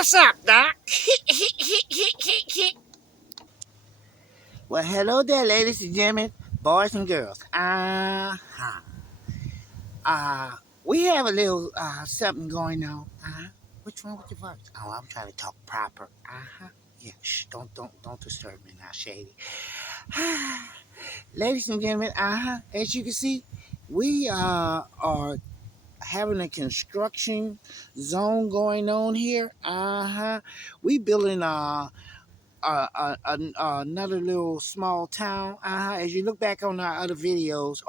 what's up, Doc? Well, hello there, ladies and gentlemen, boys and girls. Uh, we have a little something going on. What's wrong with your voice? Oh, I'm trying to talk proper. Yeah, shh, don't disturb me now, Shady. Ladies and gentlemen, as you can see, we are having a construction zone going on here. We building another little small town. As you look back on our other videos,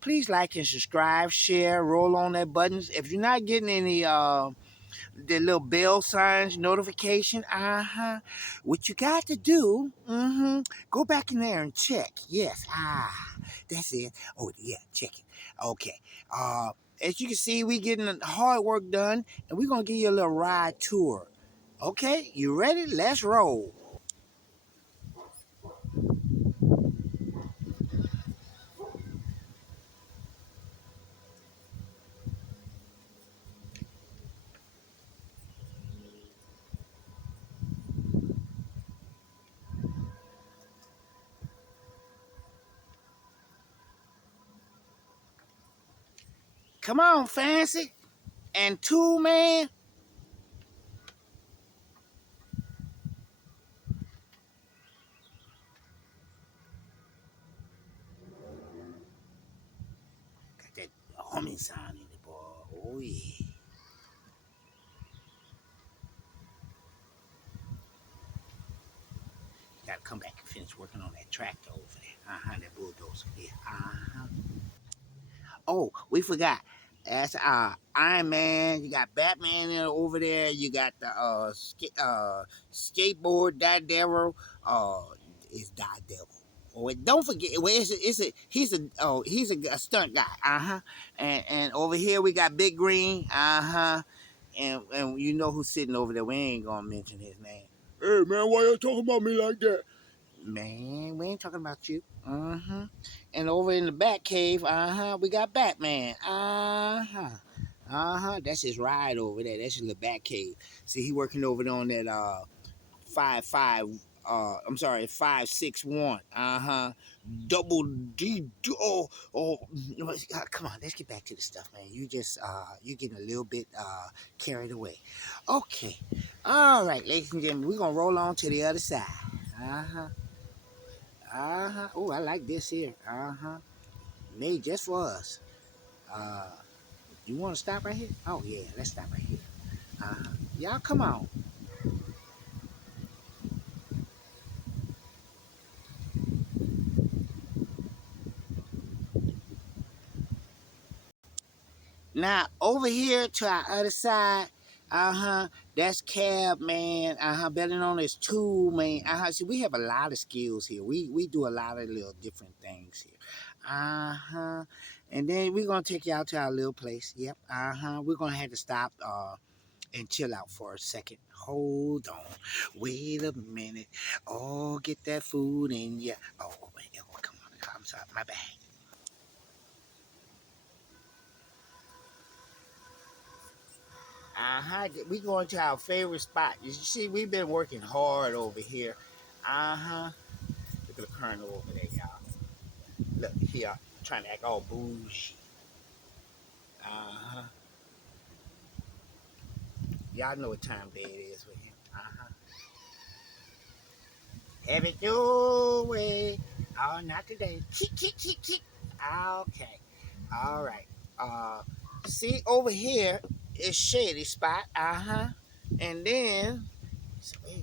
please like and subscribe, share, roll on that buttons. If you're not getting any the little bell signs notification, what you got to do, go back in there and check. Yes, that's it. Oh yeah, check it. Okay. Uh, as you can see, we getting the hard work done, and we're gonna give you a little ride tour. Okay, you ready? Let's roll. Come on, Fancy and Tool Man. Got that humming sound in it, boy. Oh yeah. Gotta come back and finish working on that tractor over there. That bulldozer. Yeah. Oh, we forgot. That's Iron Man. You got Batman over there. You got the skateboard Daredevil. It's Daredevil. Oh, and don't forget. Well, he's a stunt guy. And over here we got Big Green. And you know who's sitting over there. We ain't gonna mention his name. Hey man, why you talking about me like that? Man, we ain't talking about you. And over in the Bat Cave, we got Batman. That's his ride over there. That's his little Bat Cave. See, he working over there on that 5-5. I'm sorry, 561. Double D. Come on, let's get back to the stuff, man. You getting a little bit carried away. Okay, all right, ladies and gentlemen, we're gonna roll on to the other side. Uh huh. Oh, I like this here. Made just for us. Uh, you want to stop right here? Oh yeah, let's stop right here. Y'all come on. Now over here to our other side, that's Cab Man. Better known as Tool Man. See, we have a lot of skills here. We do a lot of little different things here. And then we're gonna take y'all to our little place. Yep. We're gonna have to stop and chill out for a second. Hold on. Wait a minute. Oh, get that food in ya. Oh, wait. Oh, come on. I'm sorry. My bad. We going to our favorite spot. You see, we've been working hard over here. Look at the colonel over there, y'all. Look here, trying to act all bougie. Uh-huh. Y'all know what time day it is with him. Have it your way. Oh, not today. Kick, kick, kick, kick. Okay. All right. See over here is shady spot. And then,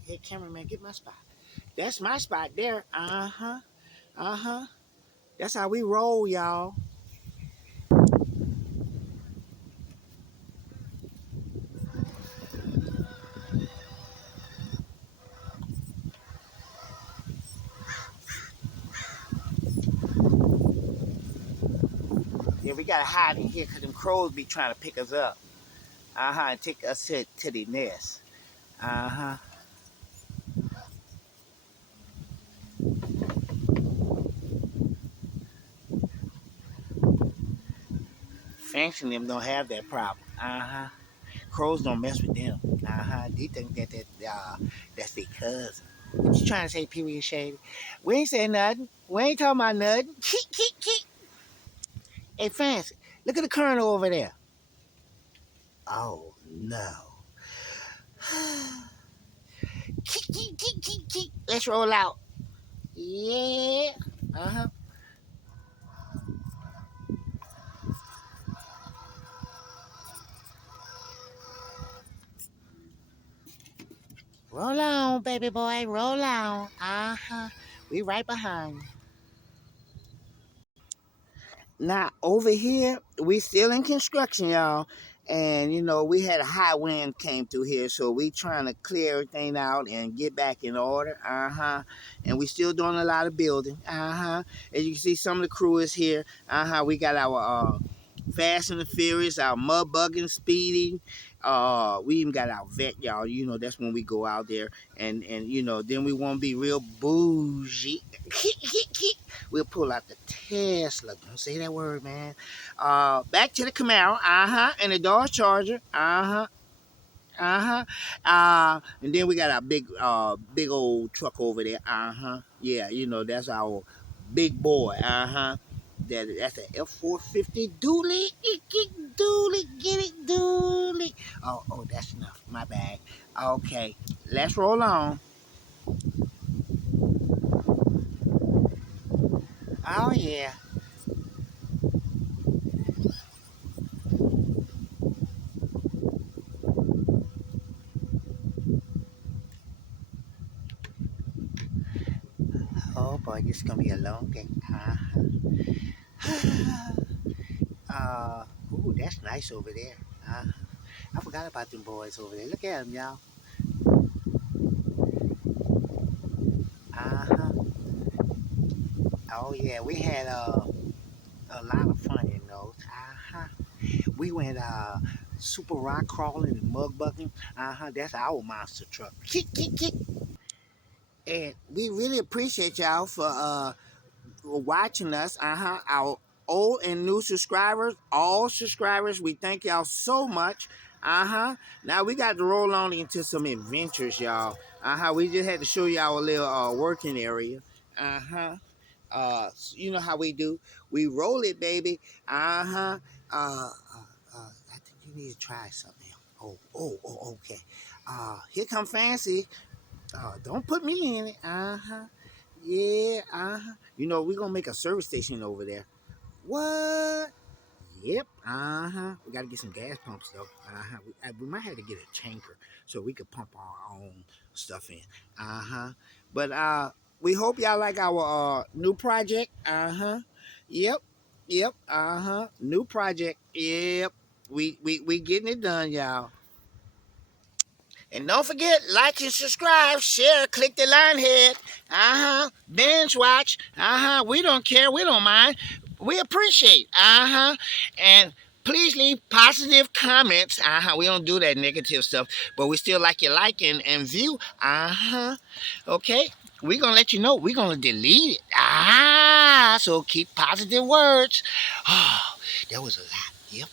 hey, cameraman, get my spot. That's my spot there. Uh-huh. That's how we roll, y'all. Yeah, we gotta hide in here because them crows be trying to pick us up. And take us to the nest. Uh-huh. Fancy them don't have that problem. crows don't mess with them. They think that's their cousin. What you trying to say, Pee-wee Shady? We ain't saying nothing. We ain't talking about nothing. Hey, Fancy, look at the colonel over there. Oh, no. Let's roll out. Yeah. Uh-huh. Roll on, baby boy. Roll on. Uh-huh. We right behind you. Now over here, we still in construction, y'all. And we had a high wind came through here, so we trying to clear everything out and get back in order. And we still doing a lot of building. As you can see, some of the crew is here. We got our Fast and the Furious, our mud bugging, speeding. We even got our vet, y'all. That's when we go out there and then we want to be real bougie. We'll pull out the Tesla. Don't say that word, man. Back to the Camaro, and the Dodge Charger, and then we got our big old truck over there, Yeah, that's our big boy, That's an F-450 dually, dually, get it, dually. Oh, that's enough. My bad. Okay, let's roll on. Oh yeah. Oh boy, this is gonna be a long day. Ooh, that's nice over there. I forgot about them boys over there. Look at them, y'all. Uh-huh. Oh yeah, we had a lot of fun in those. We went super rock crawling and mug bucking. That's our monster truck. Kick, kick, kick. And we really appreciate y'all for watching us. Our old and new subscribers, all subscribers, we thank y'all so much. Now we got to roll on into some adventures, y'all. We just had to show you our little working area. You know how we do. We roll it, baby. I think you need to try something. Oh, okay. Here come Fancy. Don't put me in it. Yeah, we're gonna make a service station over there. What? Yep. We gotta get some gas pumps though. We might have to get a tanker so we could pump our own stuff in. But we hope y'all like our new project. Yep. Yep. New project. Yep. We getting it done, y'all. And don't forget, like and subscribe, share, click the line head. Binge watch. We don't care. We don't mind. We appreciate. And please leave positive comments. We don't do that negative stuff, but we still like your like and view. Okay. We're gonna let you know. We're gonna delete it. So keep positive words. Oh, that was a lot. Yep.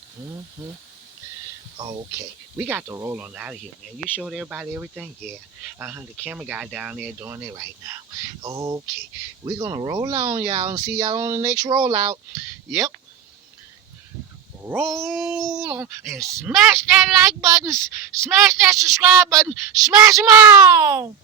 Okay, we got to roll on out of here, man. You showed everybody everything? Yeah. The camera guy down there doing it right now. Okay, we're gonna roll on, y'all, and see y'all on the next rollout. Yep. Roll on and smash that like button, smash that subscribe button, smash them all.